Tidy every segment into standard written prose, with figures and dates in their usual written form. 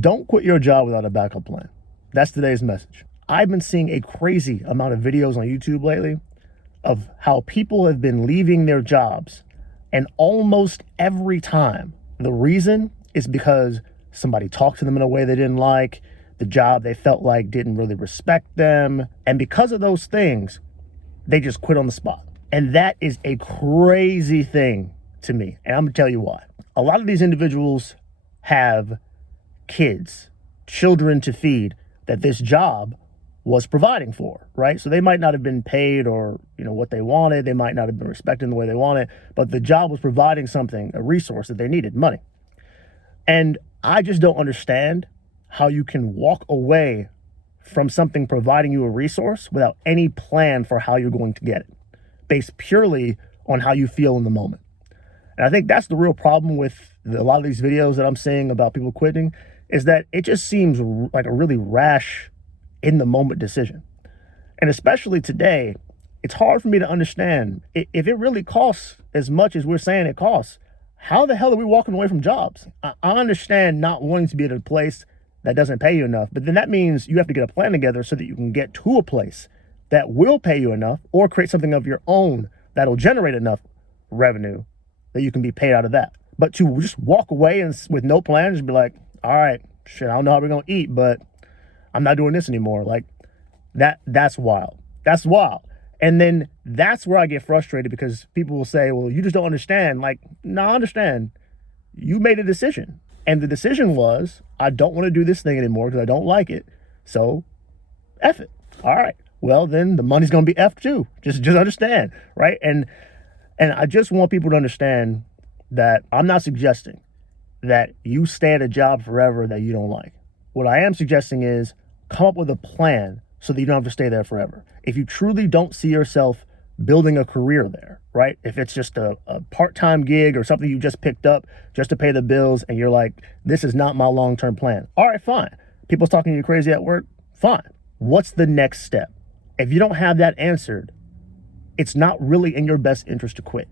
Don't quit your job without a backup plan. That's today's message. I've been seeing a crazy amount of videos on YouTube lately of how people have been leaving their jobs. And almost every time, the reason is because somebody talked to them in a way they didn't like, the job they felt like didn't really respect them. And because of those things, they just quit on the spot. And that is a crazy thing to me. And I'm gonna tell you why. A lot of these individuals have kids, children to feed that this job was providing for, right? So they might not have been paid or, what they wanted. They might not have been respected in the way they wanted, but the job was providing something, a resource that they needed, money. And I just don't understand how you can walk away from something providing you a resource without any plan for how you're going to get it, based purely on how you feel in the moment. And I think that's the real problem with a lot of these videos that I'm seeing about people quitting, is that it just seems like a really rash, in the moment decision. And especially today, it's hard for me to understand if it really costs as much as we're saying it costs. How the hell are we walking away from jobs? I understand not wanting to be at a place that doesn't pay you enough, but then that means you have to get a plan together so that you can get to a place that will pay you enough, or create something of your own that'll generate enough revenue that you can be paid out of that. But to just walk away and with no plan, just be like, all right, shit, I don't know how we're gonna eat, but I'm not doing this anymore. Like that's wild. That's wild. And then that's where I get frustrated, because people will say, well, you just don't understand. Like, no, I understand. You made a decision. And the decision was, I don't want to do this thing anymore because I don't like it. So F it. All right. Well, then the money's going to be F too. Just understand, right? And I just want people to understand that I'm not suggesting that you stay at a job forever that you don't like. What I am suggesting is come up with a plan so that you don't have to stay there forever. If you truly don't see yourself building a career there, right? If it's just a part-time gig or something you just picked up just to pay the bills, and you're like, this is not my long-term plan. All right, fine. People's talking to you crazy at work, fine. What's the next step? If you don't have that answered, it's not really in your best interest to quit.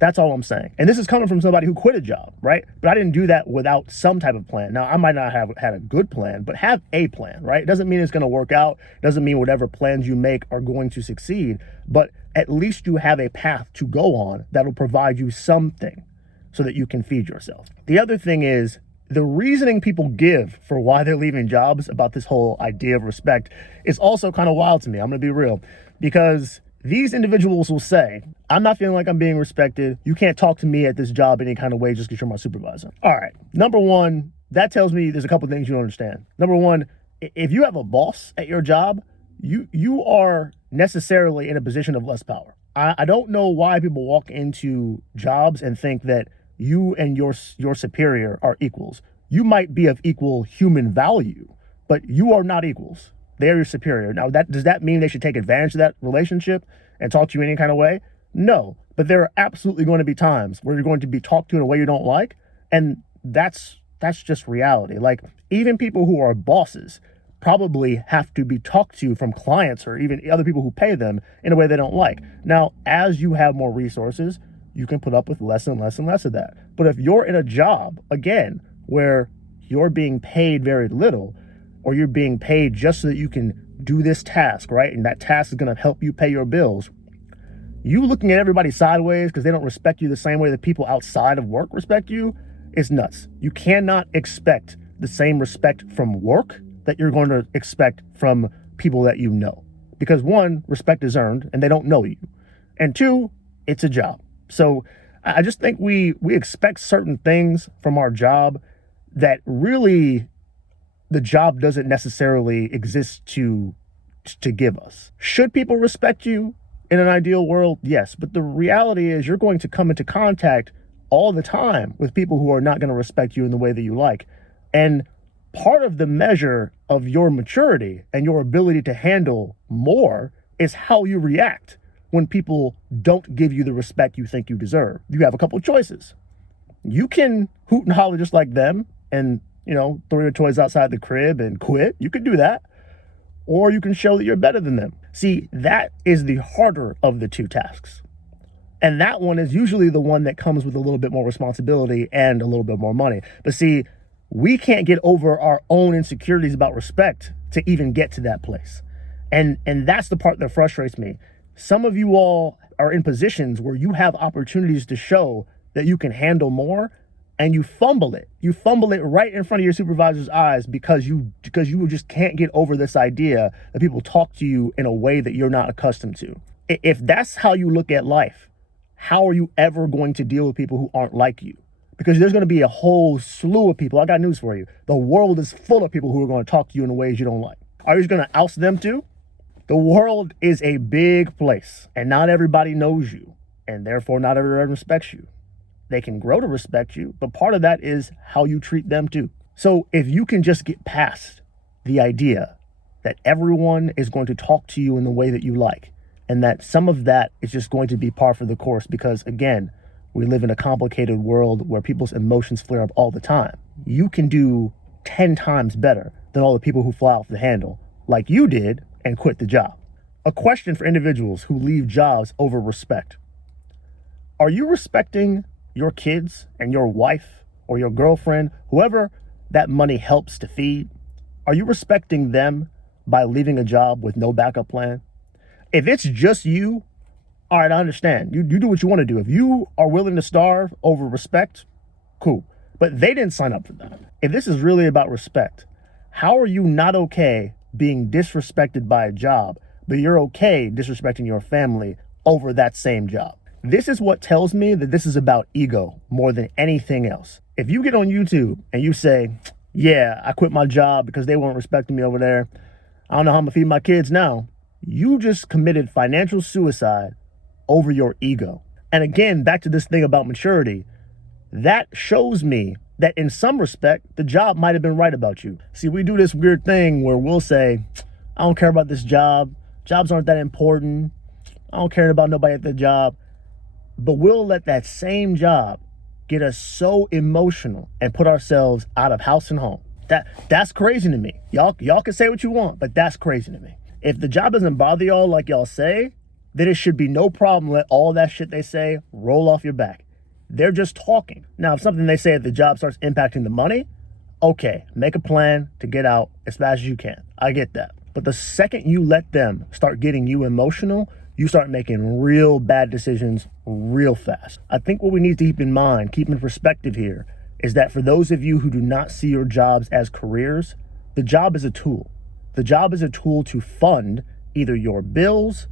That's all I'm saying. And this is coming from somebody who quit a job, right? But I didn't do that without some type of plan. Now, I might not have had a good plan, but have a plan, right? It doesn't mean it's going to work out. It doesn't mean whatever plans you make are going to succeed, but at least you have a path to go on that'll provide you something so that you can feed yourself. The other thing is, the reasoning people give for why they're leaving jobs about this whole idea of respect is also kind of wild to me. I'm going to be real, because these individuals will say, I'm not feeling like I'm being respected. You can't talk to me at this job any kind of way just because you're my supervisor. All right. Number one, that tells me there's a couple things you don't understand. Number one, if you have a boss at your job, you are necessarily in a position of less power. I don't know why people walk into jobs and think that you and your superior are equals. You might be of equal human value, but you are not equals. They're your superior. Now, does that mean they should take advantage of that relationship and talk to you in any kind of way? No, but there are absolutely going to be times where you're going to be talked to in a way you don't like. And that's just reality. Like, even people who are bosses probably have to be talked to from clients or even other people who pay them in a way they don't like. Now, as you have more resources, you can put up with less and less and less of that. But if you're in a job, again, where you're being paid very little, or you're being paid just so that you can do this task, right? And that task is going to help you pay your bills. You looking at everybody sideways because they don't respect you the same way that people outside of work respect you is nuts. You cannot expect the same respect from work that you're going to expect from people that you know. Because one, respect is earned and they don't know you. And two, it's a job. So I just think we expect certain things from our job that really the job doesn't necessarily exist to give us. Should people respect you in an ideal world? Yes. But the reality is you're going to come into contact all the time with people who are not going to respect you in the way that you like. And part of the measure of your maturity and your ability to handle more is how you react when people don't give you the respect you think you deserve. You have a couple of choices. You can hoot and holler just like them and throw your toys outside the crib and quit. You could do that. Or you can show that you're better than them. See, that is the harder of the two tasks. And that one is usually the one that comes with a little bit more responsibility and a little bit more money. But see, We can't get over our own insecurities about respect to even get to that place. And that's the part that frustrates me. Some of you all are in positions where you have opportunities to show that you can handle more, and you fumble it. You fumble it right in front of your supervisor's eyes because you just can't get over this idea that people talk to you in a way that you're not accustomed to. If that's how you look at life, how are you ever going to deal with people who aren't like you? Because there's going to be a whole slew of people. I got news for you. The world is full of people who are going to talk to you in ways you don't like. Are you just going to oust them too? The world is a big place, and not everybody knows you, and therefore not everyone respects you. They can grow to respect you, but part of that is how you treat them too. So if you can just get past the idea that everyone is going to talk to you in the way that you like, and that some of that is just going to be par for the course, because again, we live in a complicated world where people's emotions flare up all the time. You can do 10 times better than all the people who fly off the handle like you did and quit the job. A question for individuals who leave jobs over respect. Are you respecting your kids and your wife or your girlfriend, whoever that money helps to feed? Are you respecting them by leaving a job with no backup plan? If it's just you, all right, I understand. You do what you want to do. If you are willing to starve over respect, cool. But they didn't sign up for that. If this is really about respect, how are you not okay being disrespected by a job, but you're okay disrespecting your family over that same job? This is what tells me that this is about ego more than anything else. If you get on YouTube and you say, yeah, I quit my job because they weren't respecting me over there, I don't know how I'm gonna feed my kids now, you just committed financial suicide over your ego. And again, back to this thing about maturity, that shows me that in some respect, the job might have been right about you. See, we do this weird thing where we'll say, I don't care about this job. Jobs aren't that important. I don't care about nobody at the job. But we'll let that same job get us so emotional and put ourselves out of house and home. That's crazy to me. Y'all can say what you want, but that's crazy to me. If the job doesn't bother y'all like y'all say, then it should be no problem. Let all that shit they say roll off your back. They're just talking. Now, if something they say at the job starts impacting the money, okay, make a plan to get out as fast as you can. I get that. But the second you let them start getting you emotional, you start making real bad decisions real fast. I think what we need to keep in mind, keep in perspective here, is that for those of you who do not see your jobs as careers, the job is a tool. The job is a tool to fund either your bills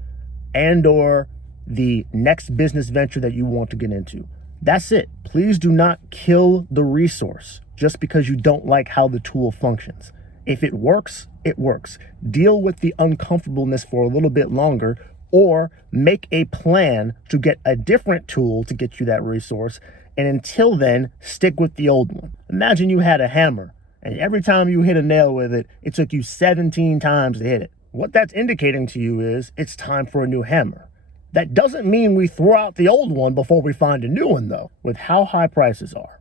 and or the next business venture that you want to get into. That's it. Please do not kill the resource just because you don't like how the tool functions. If it works, it works. Deal with the uncomfortableness for a little bit longer, or make a plan to get a different tool to get you that resource. And until then, stick with the old one. Imagine you had a hammer, and every time you hit a nail with it, it took you 17 times to hit it. What that's indicating to you is it's time for a new hammer. That doesn't mean we throw out the old one before we find a new one, though. With how high prices are,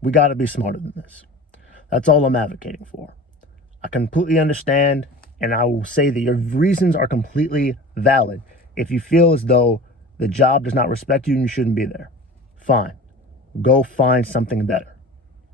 we got to be smarter than this. That's all I'm advocating for. I completely understand, and I will say that your reasons are completely valid. If you feel as though the job does not respect you and you shouldn't be there, fine. Go find something better.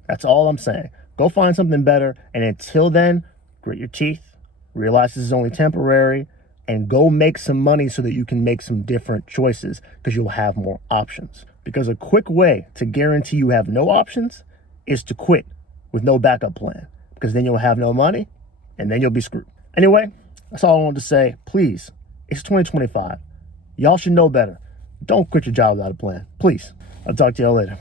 That's all I'm saying. Go find something better, and until then, grit your teeth, realize this is only temporary, and go make some money so that you can make some different choices, because you'll have more options. Because a quick way to guarantee you have no options is to quit with no backup plan, because then you'll have no money and then you'll be screwed. Anyway, that's all I wanted to say. Please, it's 2025. Y'all should know better. Don't quit your job without a plan. Please. I'll talk to y'all later.